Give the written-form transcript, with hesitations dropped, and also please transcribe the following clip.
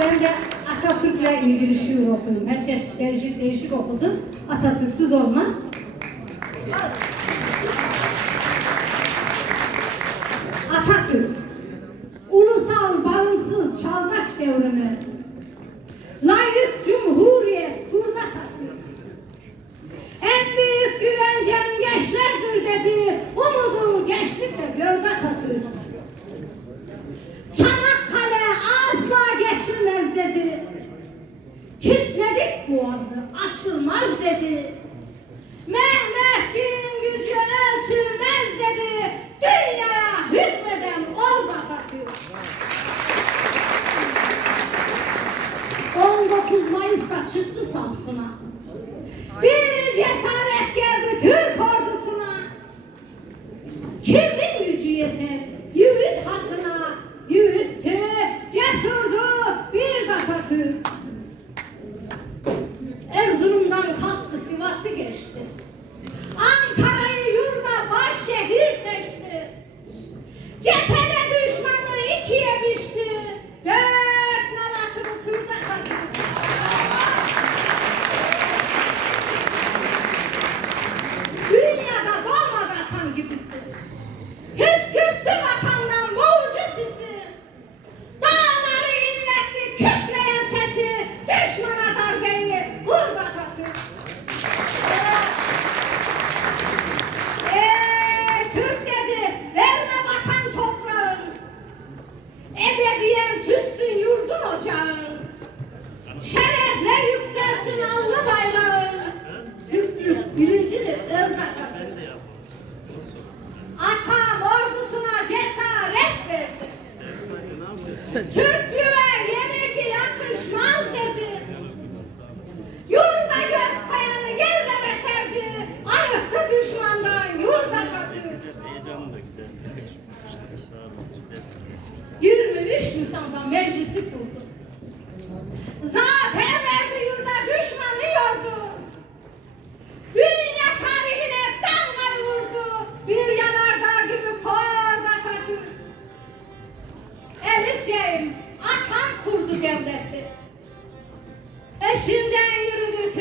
Ben de Atatürk'le ilgili şiir okudum. Herkes değişik okudu. Atatürk'süz olmaz. Atatürk, ulusal, bağımsız, çağdaş devrimi, layık cumhuriyet, burada Atatürk. En büyük güvencem gençlerdir dedi, umudu gençlikle gördü Atatürk. Çanakkale asla geçilmez dedi, kilitledik boğazı, açılmaz dedi. Mehmetçiğin gücü ölçülmez dedi, dünyaya hükmeden ol Atatürk. 19 Mayıs'ta çıktı Samsun'a, bir cesaret geldi Türk ordusuna. Kimin gücü yeter yiğit hasına, yiğitti, cesurdu bir Atatürk. Erzurum'dan kalktı, Sivas'ı geçti. Ankara'yı yurda başşehir seçti. Cephede düşmanı ikiye biçti. 4 nal atımı sürdü Atatürk. Dünyada doğmadı atam gibisi. Püskürttü vatandan boğucu sisi. Dağları inletti kükreyen sesi. Düşmana darbeyi vurdu Atatürk. Türk dedi, verme vatan toprağın. Ebediyen tütsün yurdun ocağın. Şerefle yükselsin allı bayrağın. Türklük bilincini öldü Atatürk. Atam ordusuna cesaret verdi. Türklüğe yenilgi yakışmaz dedi. Yurda göz kayanı yerlere serdi. Ayıktı düşmandan yurda Atatürk. 23 Nisan'da meclisi kurdu. Zafer verdi yurda, düşmanı yordu. Dünya tarihine damga vurdu. Bir yanardağ gibi korda Atatürk. Elifciğim, atam kurdu devleti. Eşinden yürüdü